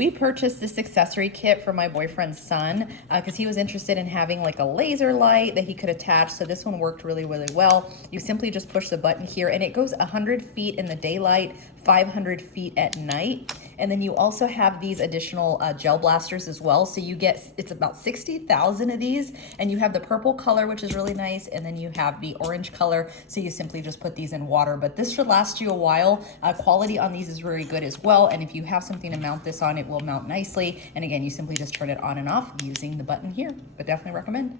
We purchased this accessory kit for my boyfriend's son because he was interested in having like a laser light that he could attach. So this one worked really, really well. You simply just push the button here and it goes 100 feet in the daylight, 500 feet at night. And then you also have these additional gel blasters as well. So you get, it's about 60,000 of these, and you have the purple color, which is really nice. And then you have the orange color. So you simply just put these in water, but this should last you a while. Quality on these is very good as well. And if you have something to mount this on, it will mount nicely. And again, you simply just turn it on and off using the button here, but definitely recommend.